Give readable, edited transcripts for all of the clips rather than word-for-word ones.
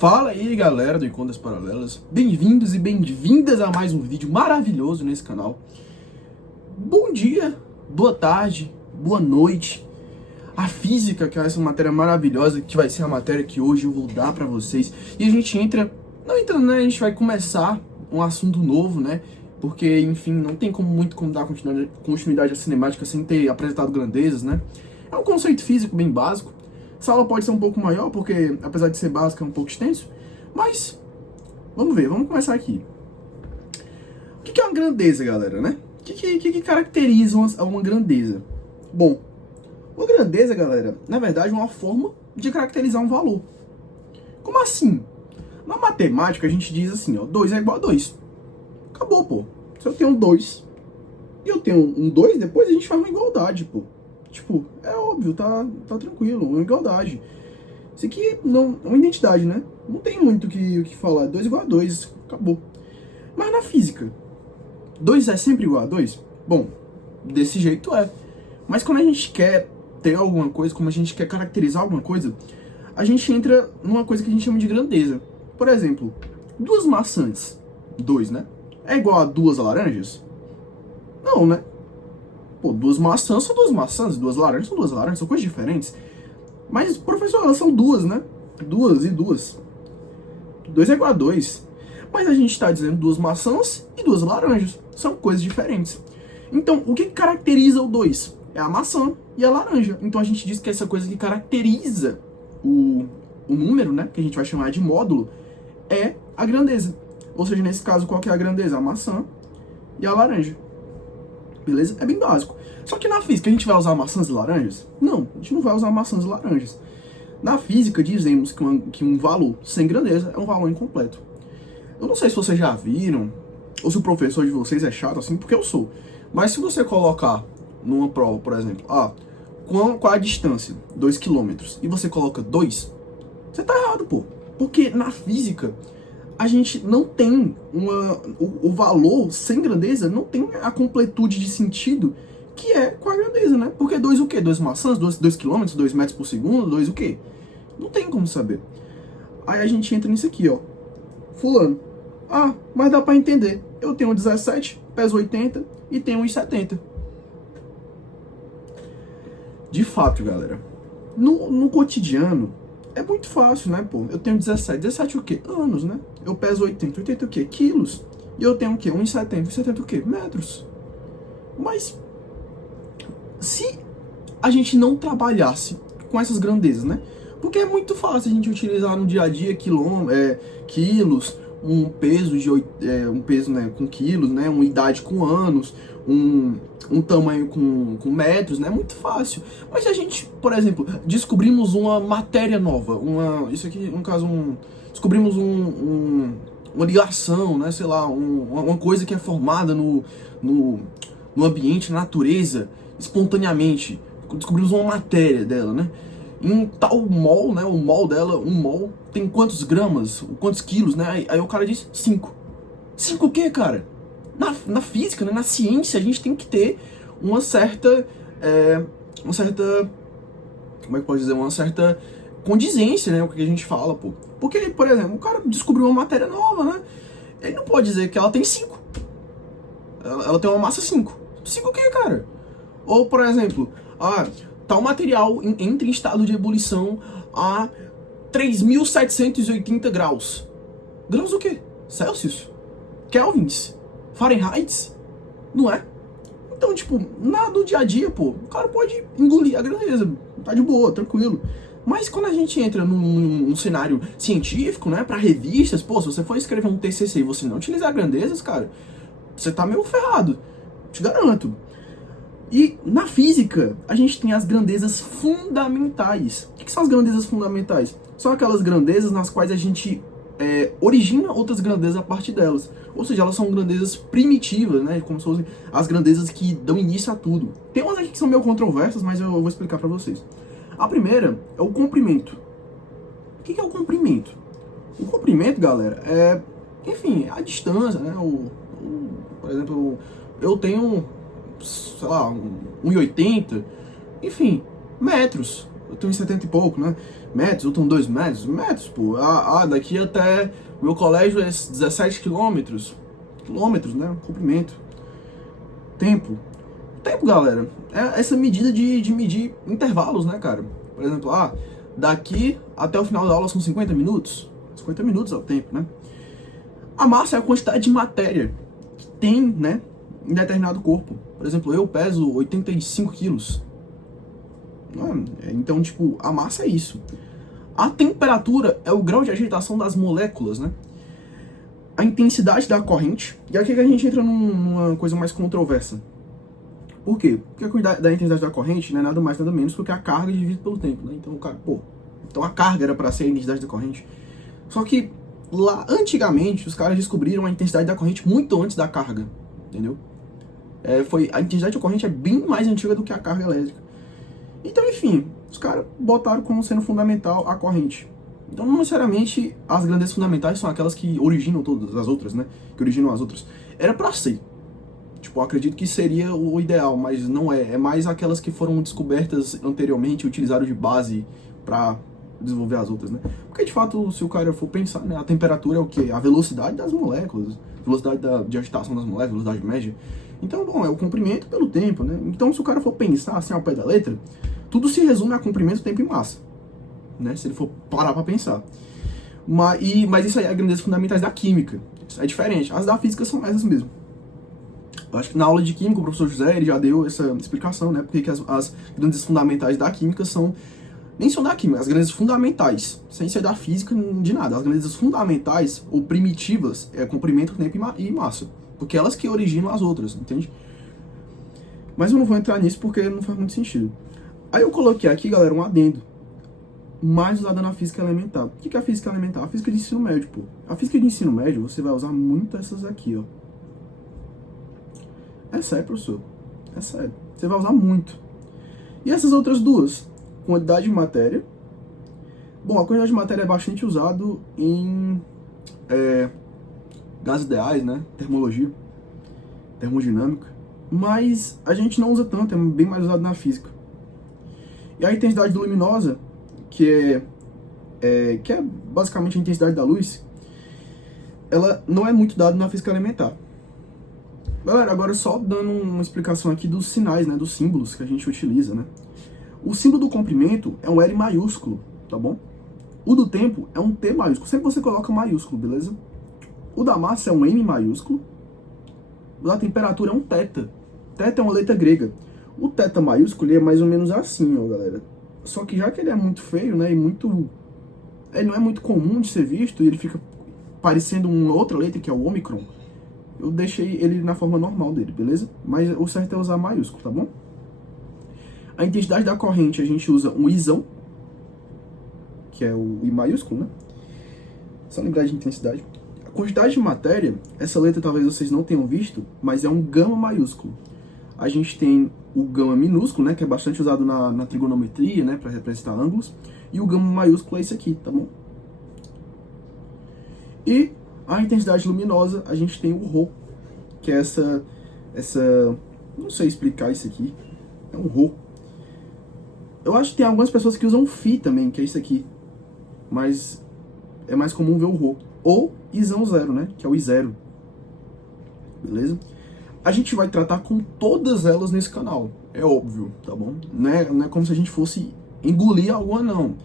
Fala aí galera do Encontros Paralelas, bem-vindos e bem-vindas a mais um vídeo maravilhoso nesse canal. Bom dia, boa tarde, boa noite. A física, que é essa matéria maravilhosa, que vai ser a matéria que hoje eu vou dar pra vocês. E a gente né, a gente vai começar um assunto novo, né? Porque, enfim, não tem como dar continuidade à cinemática sem ter apresentado grandezas, né? É um conceito físico bem básico. Essa aula pode ser um pouco maior, porque apesar de ser básica é um pouco extenso, mas vamos ver, vamos começar aqui. O que é uma grandeza, galera, né? O que caracteriza uma grandeza? Bom, uma grandeza, galera, na verdade é uma forma de caracterizar um valor. Como assim? Na matemática a gente diz assim, ó, 2 é igual a 2. Acabou, pô. Se eu tenho 2 e eu tenho um 2, depois a gente faz uma igualdade, pô. Tipo, é óbvio, tá tranquilo, uma igualdade. Isso aqui não é uma identidade, né? Não tem muito o que falar. 2 igual a 2, acabou. Mas na física, 2 é sempre igual a 2? Bom, desse jeito é. Mas quando a gente quer ter alguma coisa, como a gente quer caracterizar alguma coisa, a gente entra numa coisa que a gente chama de grandeza. Por exemplo, 2 maçãs, 2, né? É igual a 2 laranjas? Não, né? Pô, 2 maçãs são 2 maçãs, 2 laranjas são 2 laranjas, são coisas diferentes. Mas, professor, elas são 2, né? 2 e 2. 2 é igual a 2. Mas a gente está dizendo 2 maçãs e 2 laranjas. São coisas diferentes. Então, o que caracteriza o 2? É a maçã e a laranja. Então a gente diz que essa coisa que caracteriza o número, né? Que a gente vai chamar de módulo, é a grandeza. Ou seja, nesse caso, qual que é a grandeza? A maçã e a laranja. Beleza? É bem básico. Só que na física a gente vai usar maçãs e laranjas? Não, a gente não vai usar maçãs e laranjas. Na física dizemos que um valor sem grandeza é um valor incompleto. Eu não sei se vocês já viram, ou se o professor de vocês é chato assim, porque eu sou. Mas se você colocar numa prova, por exemplo, qual a distância? 2 km, e você coloca 2, você tá errado, pô. Porque na física a gente não tem o valor sem grandeza, não tem a completude de sentido que é com a grandeza, né? Porque 2 o quê? 2 maçãs, 2 km, 2 metros por segundo, 2 o quê? Não tem como saber. Aí a gente entra nisso aqui, ó. Fulano. Ah, mas dá pra entender. Eu tenho 17, peso 80 e tenho 1,70. De fato, galera, no cotidiano, é muito fácil, né, pô? Eu tenho 17 o quê? Anos, né? Eu peso 80 o quê? Quilos. E eu tenho o quê? 1,70 o quê? Metros. Mas, se a gente não trabalhasse com essas grandezas, né? Porque é muito fácil a gente utilizar no dia a dia quilos, um peso né, com quilos, né? Uma idade com anos, um tamanho com metros, né? Muito fácil. Mas se a gente, por exemplo, descobrimos uma matéria nova, isso aqui, no caso, descobrimos uma ligação, né? Sei lá, uma coisa que é formada no ambiente, na natureza, espontaneamente. Descobrimos uma matéria dela, né? Em tal mol, né? O mol dela, um mol, tem quantos gramas, quantos quilos, né? Aí o cara diz 5. 5 o quê, cara? Na física, né, na ciência, a gente tem que ter uma certa, como é que pode dizer, uma certa condizência, né, o que a gente fala, pô. Porque, por exemplo, o cara descobriu uma matéria nova, né, ele não pode dizer que ela tem 5. Ela tem uma massa 5. 5 o quê, cara? Ou, por exemplo, tal material entra em estado de ebulição a 3.780 graus. Graus o quê? Celsius? Kelvins? Fahrenheit? Não é? Então, tipo, no dia a dia, pô, o cara pode engolir a grandeza, tá de boa, tranquilo. Mas quando a gente entra num cenário científico, né, pra revistas, pô, se você for escrever um TCC e você não utilizar grandezas, cara, você tá meio ferrado, te garanto. E na física, a gente tem as grandezas fundamentais. O que são as grandezas fundamentais? São aquelas grandezas nas quais a gente origina outras grandezas a partir delas. Ou seja, elas são grandezas primitivas, né? Como se fossem as grandezas que dão início a tudo. Tem umas aqui que são meio controversas, mas eu vou explicar pra vocês. A primeira é o comprimento. O que é o comprimento? O comprimento, galera, enfim, a distância, né? Por exemplo, eu tenho, sei lá, 1,80, enfim, metros. eu tenho 70 e pouco, né? Metros, eu tenho 2 metros. Metros, pô. Daqui até o meu colégio é 17 quilômetros. Quilômetros, né? Comprimento. Tempo. Tempo, galera, é essa medida de medir intervalos, né, cara? Por exemplo, daqui até o final da aula são 50 minutos. 50 minutos é o tempo, né? A massa é a quantidade de matéria que tem, né, em determinado corpo. Por exemplo, eu peso 85 quilos. Então, tipo, a massa é isso. A temperatura é o grau de agitação das moléculas, né? A intensidade da corrente. E aqui que a gente entra numa coisa mais controversa. Por quê? Porque a quantidade da intensidade da corrente não é nada mais, nada menos do que a carga dividida pelo tempo, né? Então, então a carga era para ser a intensidade da corrente. Só que lá, antigamente, os caras descobriram a intensidade da corrente muito antes da carga, entendeu? A intensidade da corrente é bem mais antiga do que a carga elétrica. Então, enfim, os caras botaram como sendo fundamental a corrente. Então, não necessariamente as grandezas fundamentais são aquelas que originam todas as outras, né? Que originam as outras. Era pra ser. Tipo, eu acredito que seria o ideal, mas não é. É mais aquelas que foram descobertas anteriormente e utilizaram de base pra desenvolver as outras, né? Porque, de fato, se o cara for pensar, né? A temperatura é o quê? A velocidade das moléculas. Velocidade de agitação das moléculas, velocidade média. Então, bom, é o comprimento pelo tempo, né? Então, se o cara for pensar assim ao pé da letra, tudo se resume a comprimento, tempo e massa, né? Se ele for parar pra pensar. Mas isso aí é as grandezas fundamentais da química. Isso é diferente. As da física são essas mesmo. Eu acho que na aula de química o professor José ele já deu essa explicação, né? Porque que as grandezas fundamentais da química nem são da química, as grandezas fundamentais, sem ser da física, de nada. As grandezas fundamentais ou primitivas é comprimento, tempo e massa. Porque elas que originam as outras, entende? Mas eu não vou entrar nisso porque não faz muito sentido. Aí eu coloquei aqui, galera, um adendo. Mais usada na física elementar. O que é a física elementar? A física de ensino médio, pô. A física de ensino médio, você vai usar muito essas aqui, ó. É sério, professor. É sério. Você vai usar muito. E essas outras duas? Quantidade de matéria. Bom, a quantidade de matéria é bastante usado em gases ideais, né? Termologia. Termodinâmica. Mas a gente não usa tanto, é bem mais usado na física. E a intensidade luminosa, que é basicamente a intensidade da luz, ela não é muito dada na física elementar. Galera, agora só dando uma explicação aqui dos sinais, né, dos símbolos que a gente utiliza, né. O símbolo do comprimento é um L maiúsculo, tá bom? O do tempo é um T maiúsculo, sempre você coloca maiúsculo, beleza? O da massa é um M maiúsculo. O da temperatura é um θ. θ é uma letra grega. O θ maiúsculo ele é mais ou menos assim, ó, galera. Só que já que ele é muito feio, né, ele não é muito comum de ser visto, e ele fica parecendo uma outra letra, que é o ômicron, eu deixei ele na forma normal dele, beleza? Mas o certo é usar maiúsculo, tá bom? A intensidade da corrente, a gente usa um Izão, que é o I maiúsculo, né? Só lembrar de intensidade. A quantidade de matéria, essa letra talvez vocês não tenham visto, mas é um gama maiúsculo. A gente tem o gama minúsculo, né, que é bastante usado na trigonometria, né, para representar ângulos, e o gama maiúsculo é esse aqui, tá bom? E a intensidade luminosa, a gente tem o Rho, que é essa não sei explicar isso aqui, é um Rho. Eu acho que tem algumas pessoas que usam Φ também, que é isso aqui, mas é mais comum ver o Rho. Ou Izão zero, né, que é o I0, beleza? A gente vai tratar com todas elas nesse canal, é óbvio, tá bom? Não é como se a gente fosse engolir alguma, não.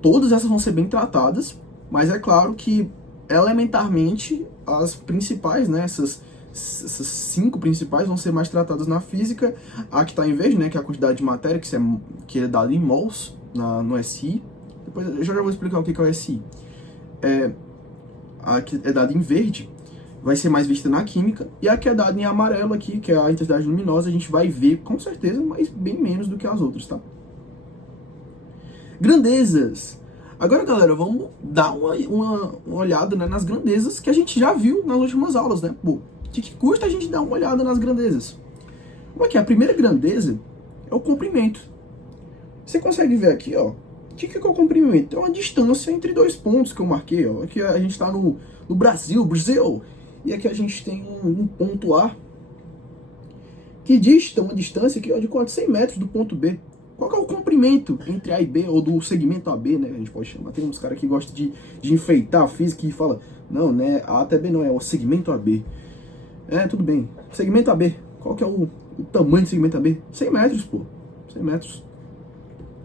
Todas essas vão ser bem tratadas, mas é claro que elementarmente as principais, né, essas 5 principais vão ser mais tratadas na física. A que está em verde, né, que é a quantidade de matéria, que é dada em mols no SI. Depois eu já vou explicar o que é o SI. A que é dada em verde vai ser mais vista na química, e a que é dada em amarelo aqui, que é a intensidade luminosa, a gente vai ver com certeza, mas bem menos do que as outras, tá? Grandezas. Agora, galera, vamos dar uma olhada, né, nas grandezas que a gente já viu nas últimas aulas, né? Pô, o que custa a gente dar uma olhada nas grandezas? Como é que é? A primeira grandeza é o comprimento. Você consegue ver aqui, ó, o que é o comprimento? É uma distância entre dois pontos que eu marquei, ó. Aqui a gente está no Brasil, e aqui a gente tem um ponto A que dista uma distância aqui, ó, de quanto? 100 metros do ponto B. Qual que é o comprimento entre A e B, ou do segmento AB, né? A gente pode chamar. Tem uns caras que gostam de enfeitar a física e fala, não, né? A até B não, é o segmento AB. É, tudo bem. Segmento AB. Qual que é o tamanho do segmento AB? 100 metros, pô. 100 metros.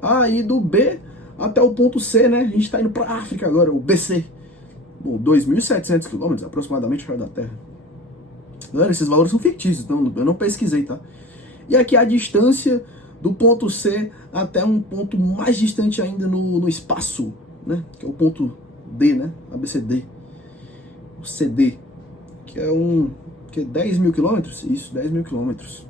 Aí do B até o ponto C, né? A gente tá indo pra África agora, o BC. Bom, 2.700 quilômetros aproximadamente fora da Terra. Galera, esses valores são fictícios, então eu não pesquisei, tá? E aqui a distância do ponto C até um ponto mais distante ainda no espaço, né? Que é o ponto D, né? ABCD. O CD, que é 10 mil quilômetros? Isso, 10 mil quilômetros.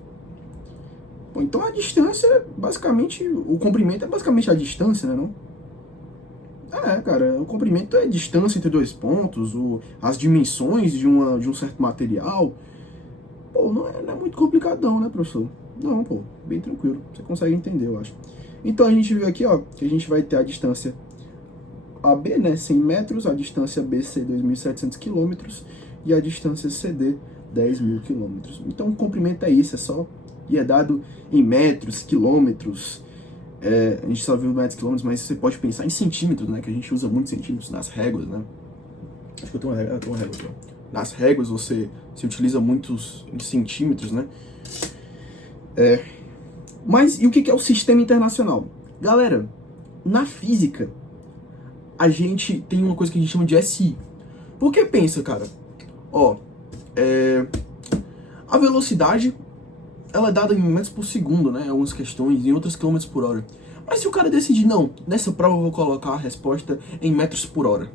Bom, então a distância, basicamente, o comprimento é basicamente a distância, né, não? É, cara, o comprimento é a distância entre dois pontos, as dimensões de um certo material. Pô, não é muito complicadão, né, professor? Não, pô, bem tranquilo, você consegue entender, eu acho. Então a gente viu aqui, ó, que a gente vai ter a distância AB, né, 100 metros, a distância BC, 2.700 quilômetros, e a distância CD, 10 mil quilômetros. Então o comprimento é isso, é só, e é dado em metros, quilômetros, a gente só viu metros, quilômetros, mas você pode pensar em centímetros, né, que a gente usa muito centímetros nas réguas, né. Acho que eu tenho uma régua aqui, ó. Nas réguas você utiliza muitos em centímetros, né. Mas e o que é o sistema internacional? Galera, na física, a gente tem uma coisa que a gente chama de SI. Porque pensa, cara, ó, a velocidade, ela é dada em metros por segundo, né, algumas questões, em outras quilômetros por hora. Mas se o cara decidir, não, nessa prova eu vou colocar a resposta em metros por hora,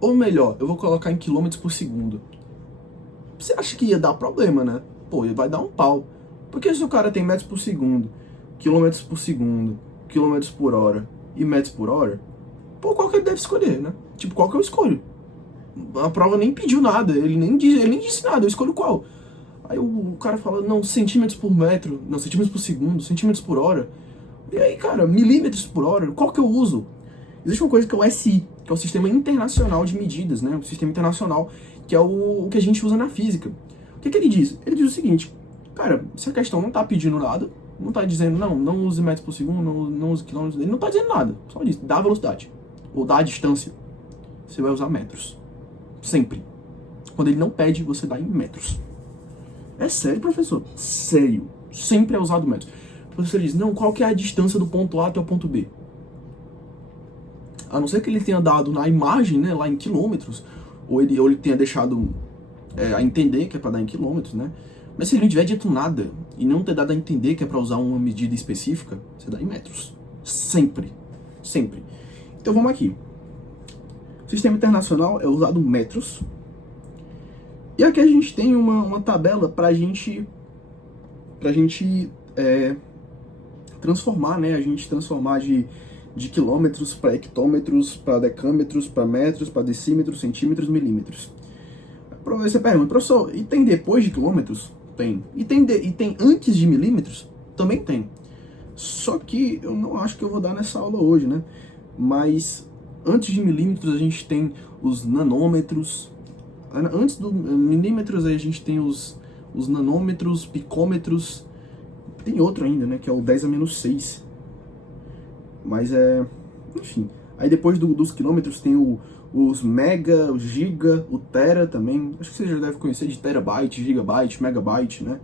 ou melhor, eu vou colocar em quilômetros por segundo, você acha que ia dar problema, né? Pô, vai dar um pau. Porque se o cara tem metros por segundo, quilômetros por hora e metros por hora, pô, qual que ele deve escolher, né? Tipo, qual que eu escolho? A prova nem pediu nada, ele nem disse nada, eu escolho qual? Aí o cara fala, não, centímetros por metro, não, centímetros por segundo, centímetros por hora. E aí, cara, milímetros por hora, qual que eu uso? Existe uma coisa que é o SI, que é o Sistema Internacional de Medidas, né? O Sistema Internacional, que é o que a gente usa na física. O que ele diz? Ele diz o seguinte, cara, se a questão não tá pedindo nada, não tá dizendo, não use metros por segundo, não use quilômetros, ele não tá dizendo nada, só diz, dá a velocidade, ou dá a distância, você vai usar metros. Sempre. Quando ele não pede, você dá em metros. É sério, professor? Sério. Sempre é usado metros. O professor diz, não, qual que é a distância do ponto A até o ponto B? A não ser que ele tenha dado na imagem, né, lá em quilômetros, ou ele tenha deixado a entender que é para dar em quilômetros, né? Mas se ele não tiver dito nada e não ter dado a entender que é para usar uma medida específica, você dá em metros. Sempre. Sempre. Então vamos aqui. O sistema internacional é usado metros. E aqui a gente tem uma tabela pra gente transformar, né? A gente transformar de quilômetros para hectômetros, para decâmetros, para metros, para decímetros, centímetros, milímetros. Você pergunta, professor, e tem depois de quilômetros? Tem. E tem antes de milímetros? Também tem. Só que eu não acho que eu vou dar nessa aula hoje, né? Mas antes de milímetros a gente tem os nanômetros. Antes do milímetros a gente tem os nanômetros, picômetros. Tem outro ainda, né? Que é o 10 a menos 6. Mas enfim. Aí depois dos quilômetros tem os mega, o giga, o tera também. Acho que você já deve conhecer de terabyte, gigabyte, megabyte, né?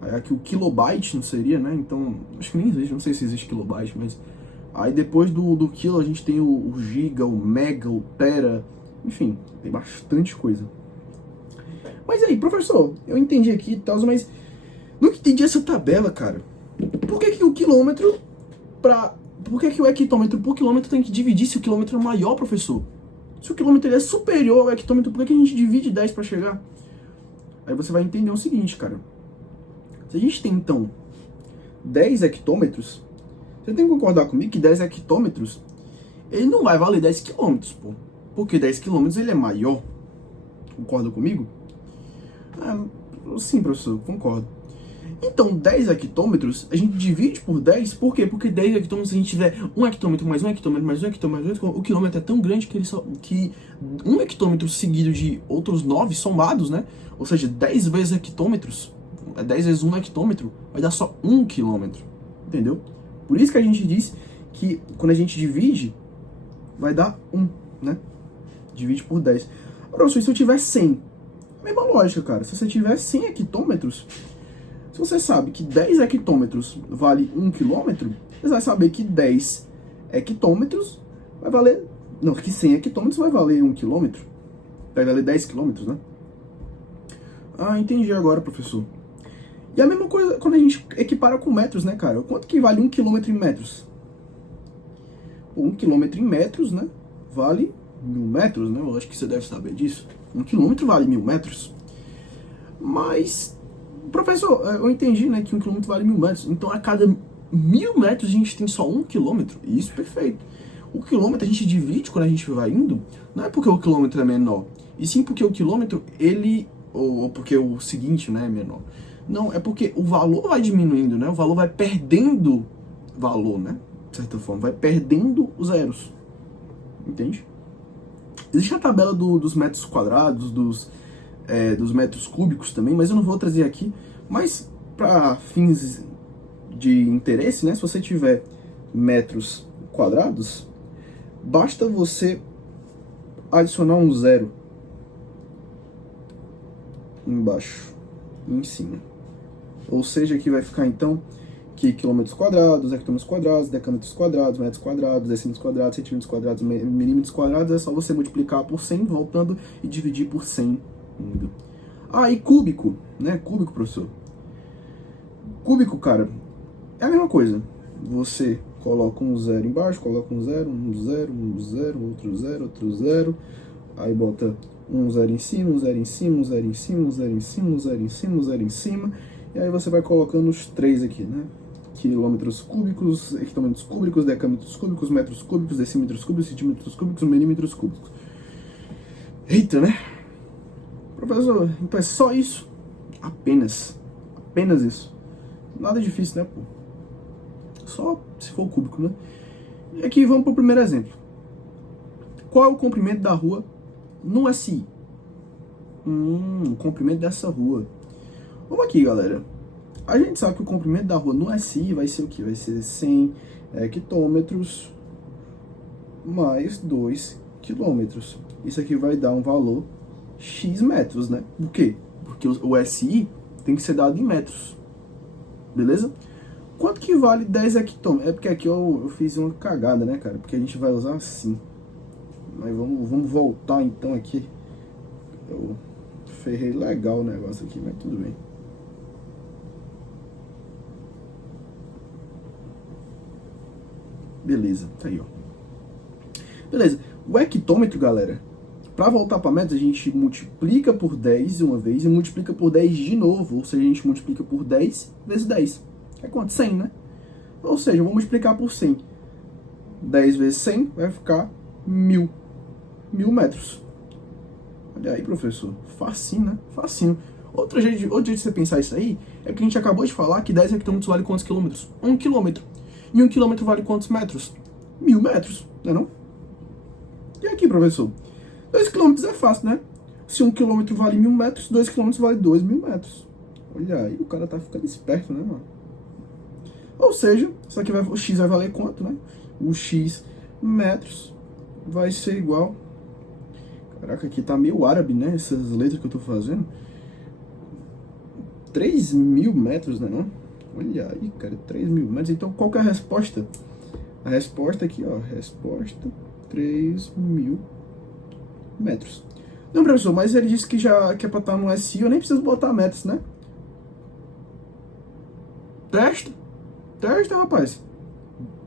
Aí aqui o kilobyte não seria, né? Então, acho que nem existe, não sei se existe kilobyte, mas... Aí depois do quilo a gente tem o giga, o mega, o tera, enfim, tem bastante coisa. Mas aí, professor, eu entendi aqui e tal, mas nunca entendi essa tabela, cara. Por que o quilômetro Por que o hectômetro por quilômetro tem que dividir se o quilômetro é maior, professor? Se o quilômetro ele é superior ao hectômetro, por que a gente divide 10 para chegar? Aí você vai entender o seguinte, cara. Se a gente tem, então, 10 hectômetros, você tem que concordar comigo que 10 hectômetros, ele não vai valer 10 quilômetros, pô. Porque 10 quilômetros ele é maior. Concorda comigo? Sim, professor, concordo. Então, 10 hectômetros, a gente divide por 10, por quê? Porque 10 hectômetros, se a gente tiver 1 hectômetro mais 1 hectômetro mais 1 hectômetro mais 1 hectômetro, o quilômetro é tão grande que, que 1 hectômetro seguido de outros 9 somados, né? Ou seja, 10 vezes hectômetros, 10 vezes 1 hectômetro, vai dar só 1 quilômetro, entendeu? Por isso que a gente diz que quando a gente divide, vai dar 1, né? Divide por 10. Agora, se eu tiver 100, mesma lógica, cara. Se você tiver 100 hectômetros, se você sabe que 10 hectômetros vale 1 quilômetro, você vai saber que 10 hectômetros vai valer... Não, que 100 hectômetros vai valer 1 quilômetro. Vai valer 10 quilômetros, né? Ah, entendi agora, professor. E a mesma coisa quando a gente equipara com metros, né, cara? Quanto que vale 1 quilômetro em metros? 1 quilômetro em metros, né? Vale 1000 metros, né? Eu acho que você deve saber disso. 1 quilômetro vale 1000 metros. Mas, professor, eu entendi, né, que 1 quilômetro vale 1000 metros. Então, a cada 1000 metros a gente tem só 1 quilômetro. Isso, perfeito. O quilômetro a gente divide quando a gente vai indo, não é porque o quilômetro é menor, e sim porque o quilômetro, ele... Ou porque o seguinte, né, é menor. Não, é porque o valor vai diminuindo, né? O valor vai perdendo valor, né? De certa forma, vai perdendo os zeros. Entende? Existe a tabela dos metros quadrados, dos metros cúbicos também, mas eu não vou trazer aqui. Mas, para fins de interesse, né? Se você tiver metros quadrados, basta você adicionar um zero embaixo e em cima. Ou seja, aqui vai ficar então que quilômetros quadrados, hectômetros quadrados, decâmetros quadrados, metros quadrados, decímetros quadrados, centímetros quadrados, milímetros quadrados. É só você multiplicar por 100, voltando, e dividir por 100 indo. Ah, e cúbico, né? Cúbico, professor. Cúbico, cara, é a mesma coisa. Você coloca um zero embaixo, coloca um zero, outro zero, outro zero. Aí bota um zero em cima, um zero em cima, um zero em cima, um zero em cima, um zero em cima, um zero em cima. E aí você vai colocando os 3 aqui, né? Quilômetros cúbicos, hectômetros cúbicos, decâmetros cúbicos, metros cúbicos, decímetros cúbicos, centímetros cúbicos, milímetros cúbicos. Eita, né? Professor, então é só isso? Apenas isso. Nada difícil, né, pô? Só se for cúbico, né? E aqui vamos pro primeiro exemplo. Qual é o comprimento da rua no SI? O comprimento dessa rua. Vamos aqui, galera. A gente sabe que o comprimento da rua no SI vai ser o quê? Vai ser 100 hectômetros mais 2 quilômetros. Isso aqui vai dar um valor X metros, né? Por quê? Porque o SI tem que ser dado em metros. Beleza? Quanto que vale 10 hectômetros? É porque aqui eu fiz uma cagada, né, cara? Porque a gente vai usar assim. Mas vamos voltar então aqui. Eu ferrei legal o negócio aqui, mas tudo bem. Beleza, tá aí, ó. Beleza. O hectômetro, galera, para voltar para metros, a gente multiplica por 10 uma vez e multiplica por 10 de novo. Ou seja, a gente multiplica por 10 vezes 10. É quanto? 100, né? Ou seja, eu vou multiplicar por 100. 10 vezes 100 vai ficar 1000. 1000 metros. Olha aí, professor. Facinho, né? Facinho. Outro jeito de você pensar isso aí é que a gente acabou de falar que 10 hectômetros vale quantos quilômetros? 1 quilômetro. E 1 quilômetro vale quantos metros? 1000 metros, não é não? E aqui, professor? 2 quilômetros é fácil, né? Se 1 quilômetro vale 1000 metros, 2 quilômetros vale 2000 metros. Olha aí, o cara tá ficando esperto, né, mano? Ou seja, isso aqui o X vai valer quanto, né? O X metros vai ser igual... Caraca, aqui tá meio árabe, né? Essas letras que eu tô fazendo. 3000 metros, né, não? Olha aí, cara, 3000 metros. Então, qual que é a resposta? A resposta aqui, ó. Resposta, 3000 metros. Não, professor, mas ele disse que é pra estar no SI, eu nem preciso botar metros, né? Testa, rapaz.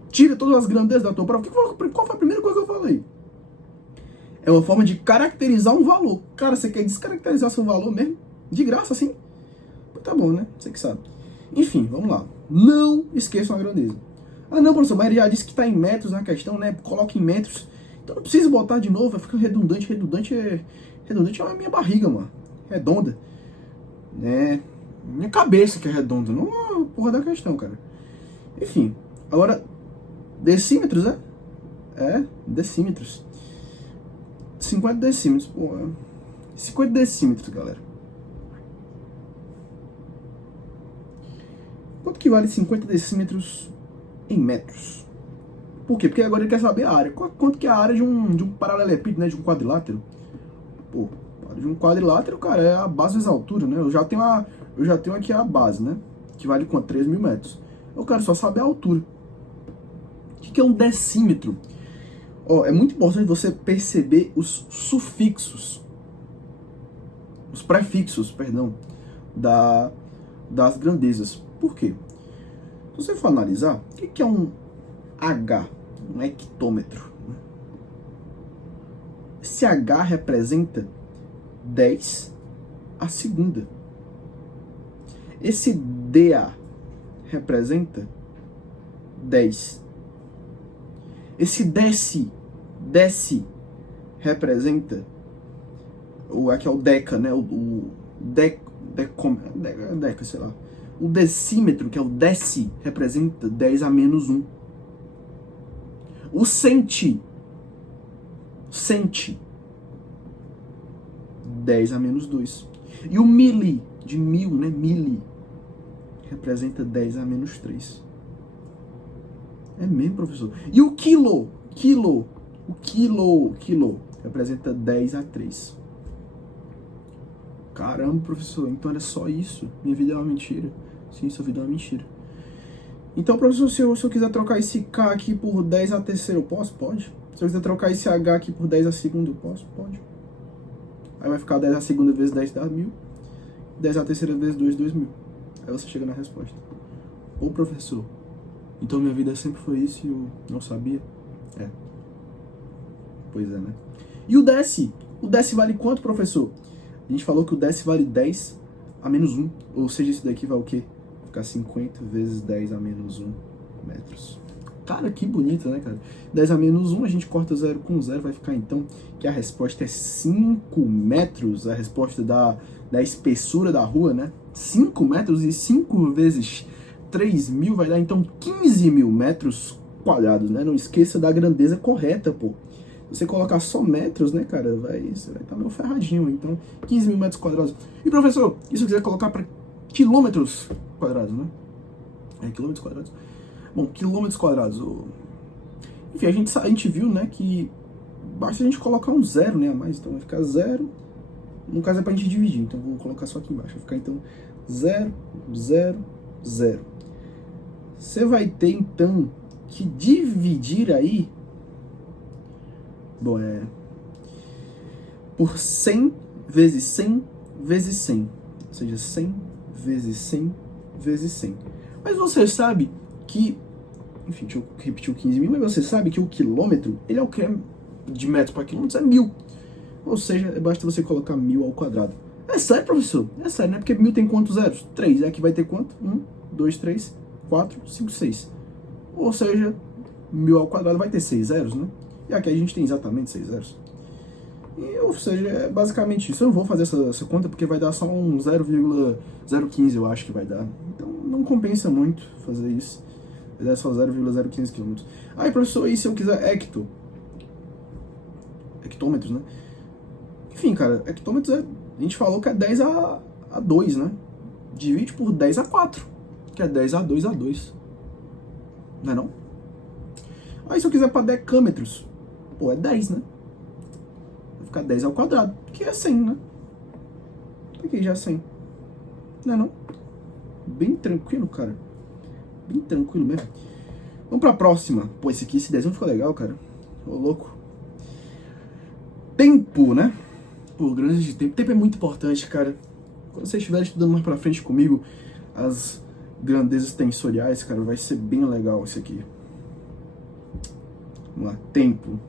Tira todas as grandezas da tua prova. Qual foi a primeira coisa que eu falei? É uma forma de caracterizar um valor. Cara, você quer descaracterizar seu valor mesmo? De graça, assim? Tá bom, né? Você que sabe. Enfim, vamos lá. Não esqueçam a grandeza. Ah, não, professor, mas ele já disse que tá em metros na questão, né? Coloca em metros. Então não precisa botar de novo, vai ficar redundante. Redundante é a minha barriga, mano. Redonda. Né? Minha cabeça que é redonda. Não é a porra da questão, cara. Enfim. Agora, decímetros, né? Decímetros. 50 decímetros, pô. 50 decímetros, galera. Quanto que vale 50 decímetros em metros. Por quê? Porque agora ele quer saber a área. Quanto que é a área de um paralelepípedo, né? De um quadrilátero? Pô, de um quadrilátero, cara, é a base vezes a altura, né? Eu já tenho aqui a base, né? Que vale quanto? 3.000 metros. Eu quero só saber a altura. O que é um decímetro? Ó, é muito importante você perceber os sufixos, os prefixos, perdão, das grandezas. Por quê? Se você for analisar, o que é um H, um hectômetro? Esse H representa 10 a segunda. Esse DA representa 10. Esse desce representa aqui é o deca, né? Deca, sei lá. O decímetro, que é o desce, representa 10 a menos 1. O centi, 10 a menos 2. E o mili, de mil, né? Mili, representa 10 a menos 3. É mesmo, professor? E o quilo representa 10 a 3. Caramba, professor, então era só isso? Minha vida é uma mentira. Sim, sua vida é uma mentira. Então, professor, se eu quiser trocar esse K aqui por 10 a terceira, eu posso? Pode. Se eu quiser trocar esse H aqui por 10 a segunda, eu posso? Pode. Aí vai ficar 10 a segunda vezes 10 dá 1.000. 10 a terceira vezes 2, 2.000. Aí você chega na resposta. Ô, professor, então minha vida sempre foi isso e eu não sabia? É. Pois é, né? E o desce? O desce vale quanto, professor? A gente falou que o desce vale 10 a menos 1. Ou seja, isso daqui vai o quê? Ficar 50 vezes 10 a menos 1 metros. Cara, que bonito, né, cara? 10 a menos 1, a gente corta 0 com 0, vai ficar então que a resposta é 5 metros, a resposta da espessura da rua, né? 5 metros e 5 vezes 3.000 vai dar então 15.000 metros quadrados, né? Não esqueça da grandeza correta, pô. Se você colocar só metros, né, cara, você vai estar meio ferradinho. Então, 15.000 metros quadrados. E, professor, e se eu quiser colocar para quilômetros quadrados, né? É, quilômetros quadrados. Bom, quilômetros quadrados. Enfim, a gente viu, né, que basta a gente colocar um zero, né, a mais. Então vai ficar 0. No caso é pra gente dividir, então vou colocar só aqui embaixo. Vai ficar, então, 0, 0, 0. Você vai ter, então, que dividir aí... Bom, por 100 vezes 100 vezes 100. Ou seja, 100 vezes 100 vezes 100. Mas você sabe que... Enfim, deixa eu repetir o 15.000. Mas você sabe que o quilômetro, ele é o que é de metros para quilômetros? É 1.000. Ou seja, basta você colocar 1.000 ao quadrado. É sério, professor? É sério, né? Porque 1.000 tem quantos zeros? 3. Aqui vai ter quanto? 1, 2, 3, 4, 5, 6. Ou seja, 1.000 ao quadrado vai ter 6 zeros, né? E aqui a gente tem exatamente 6 zeros. Ou seja, é basicamente isso. Eu não vou fazer essa conta porque vai dar só um 0,015, eu acho que vai dar. Então não compensa muito fazer isso. Vai dar só 0,015 km. Aí, professor, e se eu quiser hectômetros, né? Enfim, cara, hectômetros a gente falou que é 10 a 2, né? Divide por 10 a 4, que é 10 a 2 a 2. Não é não? Aí se eu quiser para decâmetros, pô, é 10, né? Vai ficar 10 ao quadrado, que é 100, né? Aqui já é 100. Não é não? Bem tranquilo, cara. Bem tranquilo mesmo. Vamos pra próxima. Pô, esse desenho ficou legal, cara. Ô, louco. Tempo, né? Pô, grandezas de tempo. Tempo é muito importante, cara. Quando você estiver estudando mais pra frente comigo, as grandezas tensoriais, cara, vai ser bem legal isso aqui. Vamos lá, tempo.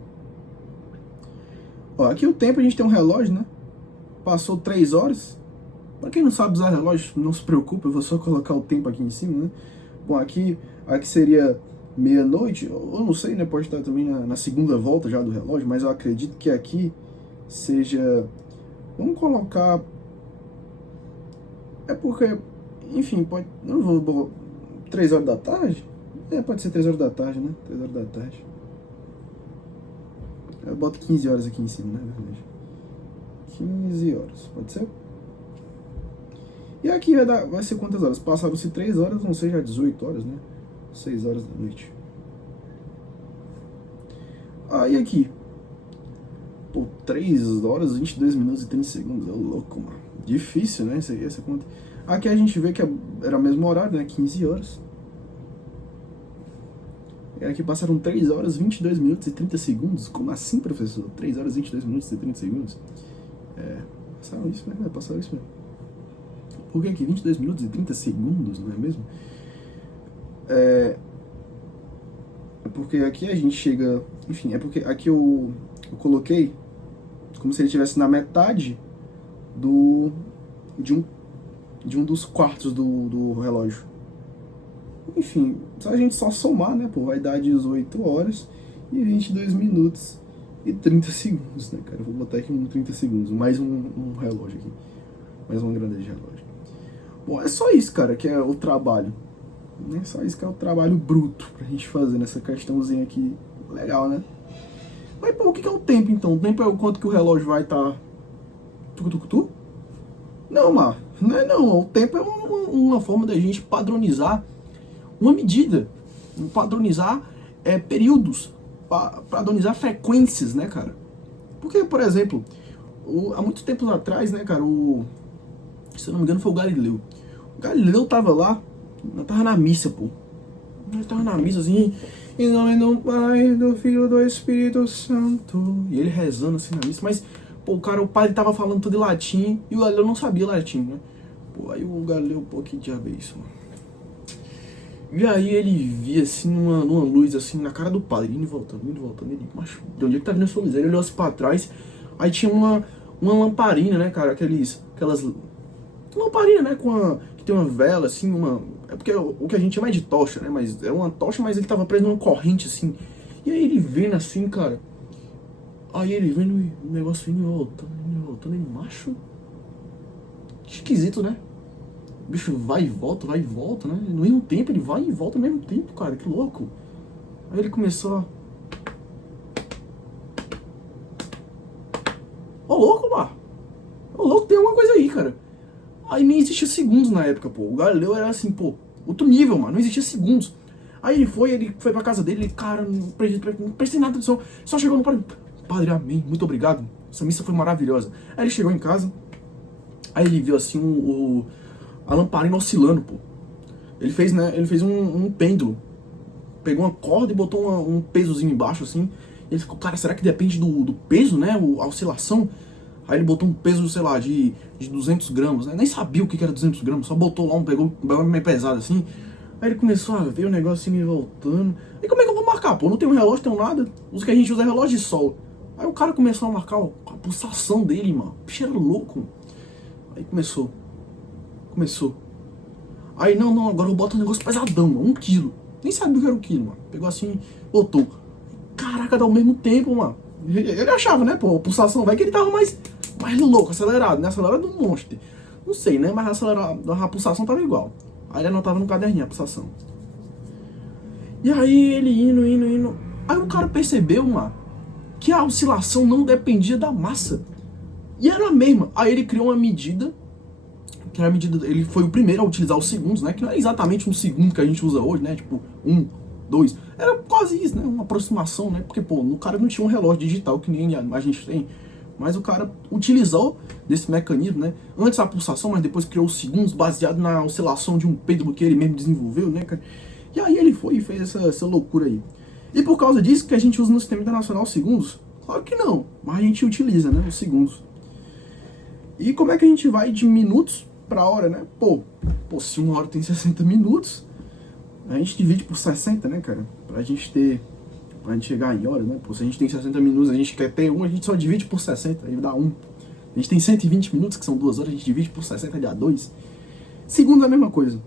Ó, aqui o tempo a gente tem um relógio, né? Passou 3 horas. Pra quem não sabe usar relógio, não se preocupe, eu vou só colocar o tempo aqui em cima, né? Bom, aqui seria meia-noite, eu não sei, né? Pode estar também na segunda volta já do relógio, mas eu acredito que aqui seja... Vamos colocar... É porque, enfim, pode... Eu não vou... 3 horas da tarde? É, pode ser 3 horas da tarde, né? 3 horas da tarde. Eu boto 15 horas aqui em cima, né? 15 horas, pode ser? E aqui vai ser quantas horas? Passaram-se 3 horas, vão ser já 18 horas, né? 6 horas da noite. Aí aqui, pô, 3 horas, 22 minutos e 30 segundos, é louco, mano. Difícil, né, essa conta. Aqui a gente vê que era o mesmo horário, né, 15 horas. E aqui passaram 3 horas, 22 minutos e 30 segundos. Como assim, professor? 3 horas, 22 minutos e 30 segundos? Passaram isso, né? Passaram isso mesmo. Por que aqui? 22 minutos e 30 segundos, não é mesmo? É porque aqui a gente chega... Enfim, é porque aqui eu coloquei como se ele estivesse na metade de um dos quartos do relógio. Enfim, a gente só somar, né, pô, vai dar 18 horas e 22 minutos e 30 segundos, né, cara? Eu vou botar aqui 30 segundos, mais um relógio aqui, mais uma grande de relógio. Bom, é só isso, cara, que é o trabalho, né? Só isso que é o trabalho bruto pra gente fazer nessa questãozinha aqui, legal, né? Mas, pô, o que é o tempo, então? O tempo é o quanto que o relógio vai estar... Tucutucutu? Não, Mar, não é não. O tempo é uma forma da gente padronizar uma medida, padronizar períodos, padronizar frequências, né, cara? Porque, por exemplo, há muito tempo atrás, né, cara, se eu não me engano foi o Galileu. O Galileu tava lá, tava na missa, pô. Ele tava na missa, assim, em nome do Pai, do Filho e do Espírito Santo. E ele rezando, assim, na missa, mas, pô, o padre tava falando tudo em latim, e o Galileu não sabia latim, né? Pô, aí o Galileu, pô, que diabo é isso, mano? E aí ele via, assim, numa luz, assim, na cara do padre, indo e voltando, ele, macho, de onde é que tá vindo essa luz? Aí ele olhou assim pra trás, aí tinha uma lamparina, né, cara, aquelas lamparina, né, que tem uma vela, assim, é porque o que a gente chama é de tocha, né, mas é uma tocha, mas ele tava preso numa corrente, assim, e aí ele vendo, assim, cara, aí ele vendo o negócio indo e voltando, ele, macho, esquisito, né? O bicho vai e volta, né? No mesmo tempo, ele vai e volta no mesmo tempo, cara, que louco. Aí ele começou a... Ô, louco, mano. Ô, louco, tem alguma coisa aí, cara. Aí nem existia segundos na época, pô. O Galileu era assim, pô, outro nível, mano. Não existia segundos. Aí ele foi pra casa dele, ele, cara, não prestei nada atenção. Só chegou no padre. Padre, amém, muito obrigado. Essa missa foi maravilhosa. Aí ele chegou em casa, aí ele viu assim a lamparina oscilando, pô. Ele fez, né? Ele fez um pêndulo. Pegou uma corda e botou um pesozinho embaixo, assim. E ele ficou, cara, será que depende do peso, né? A oscilação. Aí ele botou um peso, sei lá, de 200 gramas, né? Nem sabia o que era 200 gramas, só botou lá, pegou meio pesado, assim. Aí ele começou a ver o negócio assim, voltando. E como é que eu vou marcar, pô? Não tem um relógio, tem nada. Os que a gente usa é relógio de sol. Aí o cara começou a marcar a pulsação dele, mano. O bicho era louco. Aí começou. Aí, não, agora eu boto um negócio pesadão, mano, 1 quilo. Nem sabia o que era 1 quilo, mano. Pegou assim, botou. Caraca, dá ao mesmo tempo, mano. Ele achava, né, pô, a pulsação, vai que ele tava mais louco, acelerado, né? Acelerado um monstro. Não sei, né, mas a pulsação tava igual. Aí ele anotava no caderninho a pulsação. E aí ele indo. Aí o cara percebeu, mano, que a oscilação não dependia da massa. E era a mesma. Aí ele criou uma medida, que era a medida, ele foi o primeiro a utilizar os segundos, né? Que não é exatamente um segundo que a gente usa hoje, né? Tipo, 1, 2. Era quase isso, né? Uma aproximação, né? Porque, pô, o cara não tinha um relógio digital que nem a gente tem. Mas o cara utilizou desse mecanismo, né? Antes a pulsação, mas depois criou os segundos baseado na oscilação de um pêndulo que ele mesmo desenvolveu, né, cara? E aí ele foi e fez essa loucura aí. E por causa disso que a gente usa no sistema internacional os segundos? Claro que não, mas a gente utiliza, né, os segundos. E como é que a gente vai de minutos pra hora, né? Pô, se 1 hora tem 60 minutos, a gente divide por 60, né, cara? Pra gente chegar em horas, né? Pô, se a gente tem 60 minutos, a gente quer ter 1, a gente só divide por 60, aí dá 1. A gente tem 120 minutos, que são 2 horas, a gente divide por 60, dá 2. Segundo, a mesma coisa.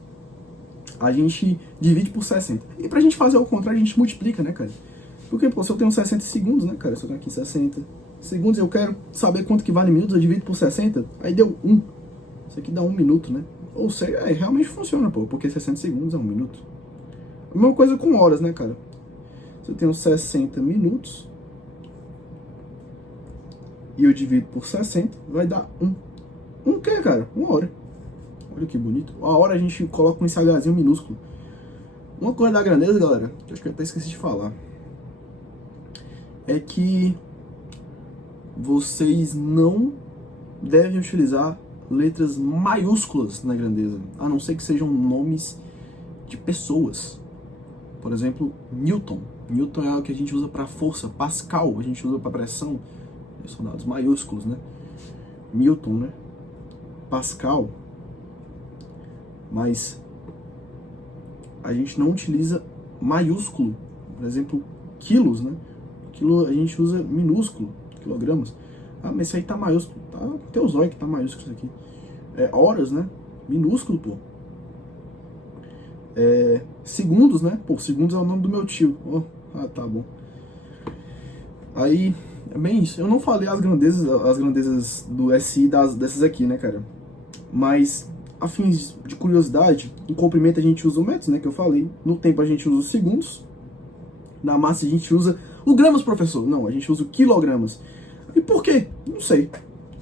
A gente divide por 60. E pra gente fazer o contrário, a gente multiplica, né, cara? Porque, pô, se eu tenho 60 segundos, né, cara? Se eu tenho aqui 60 segundos, eu quero saber quanto que vale minutos, eu divido por 60, aí deu 1. Isso aqui dá 1 minuto, né? Ou seja, realmente funciona, pô, porque 60 segundos é 1 minuto. A mesma coisa com horas, né, cara? Se eu tenho 60 minutos e eu divido por 60, vai dar 1. 1 que, cara? 1 hora. Olha que bonito. A hora a gente coloca um SHzinho minúsculo. Uma coisa da grandeza, galera, que eu acho que eu até esqueci de falar, é que vocês não devem utilizar letras maiúsculas na grandeza, a não ser que sejam nomes de pessoas. Por exemplo, Newton. Newton é o que a gente usa para força. Pascal a gente usa para pressão. São dados maiúsculos, né? Newton, né? Pascal. Mas a gente não utiliza maiúsculo. Por exemplo, quilos, né? Quilo a gente usa minúsculo, quilogramas. Ah, mas isso aí tá maiúsculo. Tá, tem o zóio que tá maiúsculo isso aqui. Horas, né? Minúsculo, pô. Segundos, né? Pô, segundos é o nome do meu tio. Tá bom. Aí, é bem isso. Eu não falei as grandezas do SI dessas aqui, né, cara? Mas, a fins de curiosidade, em comprimento a gente usa o metros, né, que eu falei. No tempo a gente usa os segundos. Na massa a gente usa o gramas, professor. Não, a gente usa o quilogramas. E por quê? Não sei.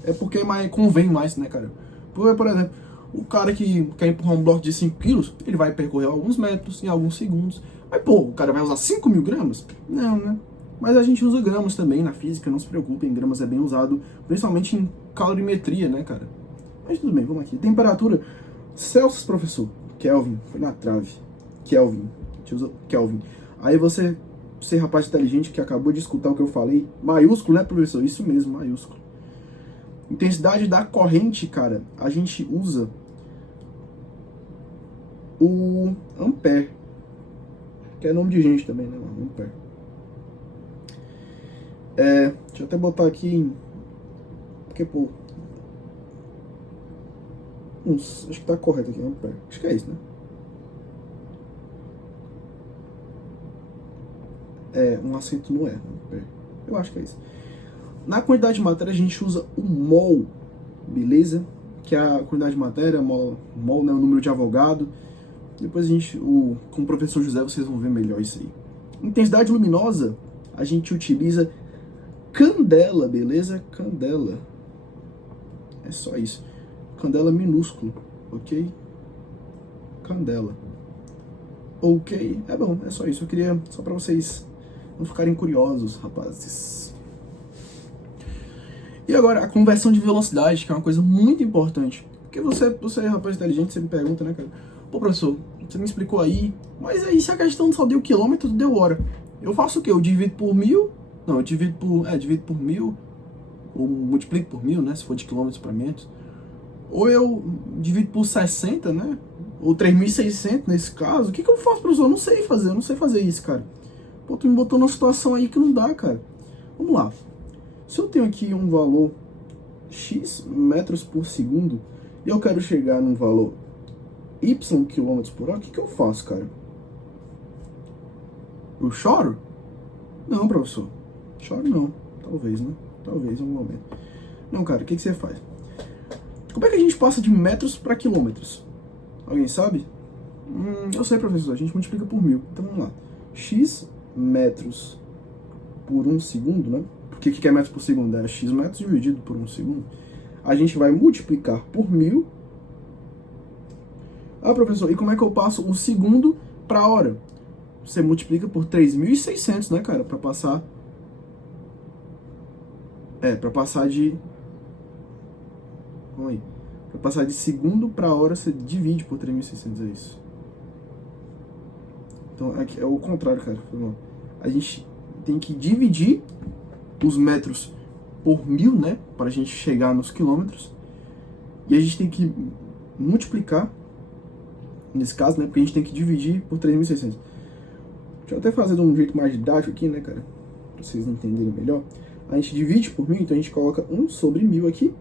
É porque convém mais, né, cara? Por exemplo, o cara que quer empurrar um bloco de 5 quilos, ele vai percorrer alguns metros, em alguns segundos. Mas, pô, o cara vai usar 5.000 gramas? Não, né? Mas a gente usa gramas também na física, não se preocupem, gramas é bem usado, principalmente em calorimetria, né, cara? Mas tudo bem, vamos aqui. Temperatura, Celsius, professor. Kelvin, foi na trave. Kelvin, a gente usa Kelvin. Aí você rapaz inteligente que acabou de escutar o que eu falei, maiúsculo, né, professor? Isso mesmo, maiúsculo. Intensidade da corrente, cara, a gente usa o ampere, que é nome de gente também, né, ampere. Deixa eu até botar aqui, porque, pô, acho que tá correto aqui, ampere. Acho que é isso, né? Um acento no ampere. Eu acho que é isso. Na quantidade de matéria a gente usa o mol, beleza? Que é a quantidade de matéria, mol, né, o número de Avogadro. Depois com o professor José vocês vão ver melhor isso aí. Intensidade luminosa, a gente utiliza candela, beleza? Candela. É só isso. Candela minúsculo, ok? Candela. Ok, é bom, é só isso. Eu queria, só pra vocês não ficarem curiosos, rapazes. E agora, a conversão de velocidade, que é uma coisa muito importante. Porque você rapaz inteligente, você me pergunta, né, cara? Pô, professor, você me explicou aí, mas aí se a questão só deu quilômetro, deu hora. Eu faço o quê? Eu divido por 1.000? Não, eu divido por 1.000, ou multiplico por 1.000, né, se for de quilômetros para metros. Ou eu divido por 60, né, ou 3.600 nesse caso. O que eu faço, professor? Eu não sei fazer isso, cara. Pô, tu me botou numa situação aí que não dá, cara. Vamos lá. Se eu tenho aqui um valor x metros por segundo e eu quero chegar num valor y quilômetros por hora, o que eu faço, cara? Eu choro? Não, professor. Choro não. Talvez, né? Talvez em um momento. Não, cara, o que você faz? Como é que a gente passa de metros para quilômetros? Alguém sabe? Eu sei, professor. A gente multiplica por 1.000. Então vamos lá. X metros por 1 segundo, né? Porque o que é metros por segundo? É x metros dividido por 1 segundo. A gente vai multiplicar por 1.000. Ah, professor, e como é que eu passo o segundo para hora? Você multiplica por 3.600, né, cara? Para passar... para passar de... Vamos aí. Para passar de segundo para hora, você divide por 3.600, é isso. Então, aqui é o contrário, cara. A gente tem que dividir os metros por 1.000, né? Para a gente chegar nos quilômetros. E a gente tem que multiplicar, nesse caso, né? Porque a gente tem que dividir por 3.600. Deixa eu até fazer de um jeito mais didático aqui, né, cara? Para vocês entenderem melhor. A gente divide por 1.000, então a gente coloca 1 sobre 1.000 aqui.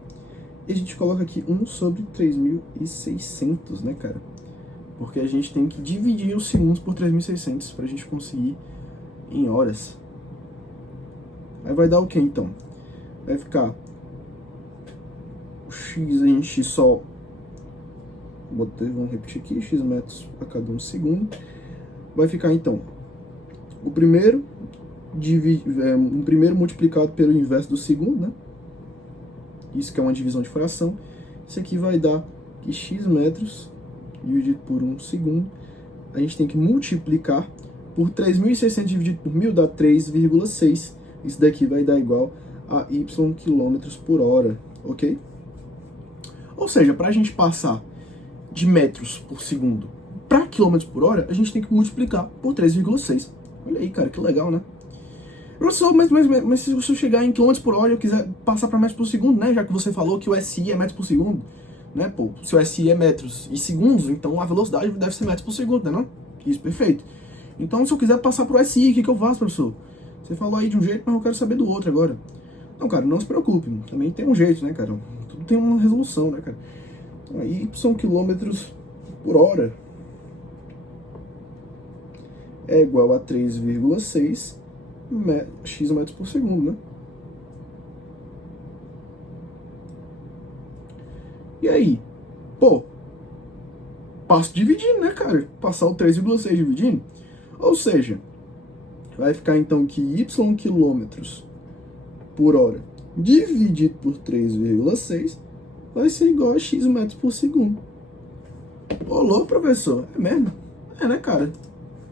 E a gente coloca aqui 1 sobre 3.600, né, cara? Porque a gente tem que dividir os segundos por 3.600 para a gente conseguir em horas. Aí vai dar o que, então? Vai ficar o x, a gente só... Vamos repetir aqui, x metros a cada 1 segundo. Vai ficar, então, o primeiro multiplicado pelo inverso do segundo, né? Isso que é uma divisão de fração. Isso aqui vai dar que x metros dividido por 1 segundo a gente tem que multiplicar por 3.600 dividido por 1.000 dá 3,6. Isso daqui vai dar igual a y km por hora, ok? Ou seja, para a gente passar de metros por segundo para quilômetros por hora, a gente tem que multiplicar por 3,6. Olha aí, cara, que legal, né? Professor, mas se você chegar em quilômetros por hora e eu quiser passar para metros por segundo, né? Já que você falou que o SI é metros por segundo, né? Pô, se o SI é metros e segundos, então a velocidade deve ser metros por segundo, né? Não? Isso, perfeito. Então, se eu quiser passar pro SI, o que eu faço, professor? Você falou aí de um jeito, mas eu quero saber do outro agora. Não, cara, não se preocupe. Também tem um jeito, né, cara? Tudo tem uma resolução, né, cara? Então, aí são quilômetros por hora. É igual a 3,6 x metros por segundo, né? E aí? Pô, passo dividindo, né, cara? Passar o 3,6 dividindo. Ou seja, vai ficar então que y quilômetros por hora dividido por 3,6 vai ser igual a x metros por segundo. Ô, louco, professor. É mesmo? É, né, cara?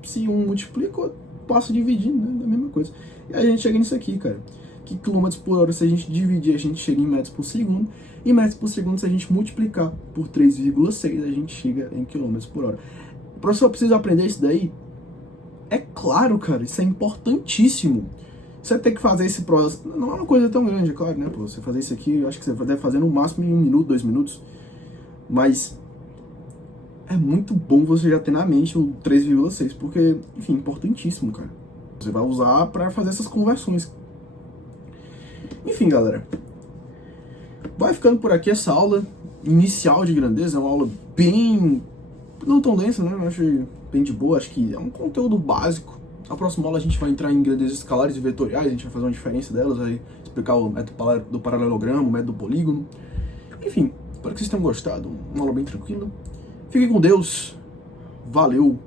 Se um multiplica, eu passo dividindo, né? É a mesma coisa. E a gente chega nisso aqui, cara. Que quilômetros por hora, se a gente dividir, a gente chega em metros por segundo. E metros por segundo, se a gente multiplicar por 3,6, a gente chega em quilômetros por hora. O professor precisa aprender isso daí? É claro, cara. Isso é importantíssimo. Você tem que fazer esse processo. Não é uma coisa tão grande, é claro, né? Pô, você fazer isso aqui, eu acho que você deve fazer no máximo em 1 minuto, 2 minutos. Mas é muito bom você já ter na mente o 3,6, porque, enfim, importantíssimo, cara. Você vai usar para fazer essas conversões. Enfim, galera. Vai ficando por aqui essa aula inicial de grandeza. É uma aula bem... não tão densa, né? Eu achei bem de boa. Acho que é um conteúdo básico. Na próxima aula a gente vai entrar em grandezas escalares e vetoriais. A gente vai fazer uma diferença delas. Vai explicar o método do paralelogramo, o método do polígono. Enfim, espero que vocês tenham gostado. Uma aula bem tranquila. Fiquem com Deus. Valeu!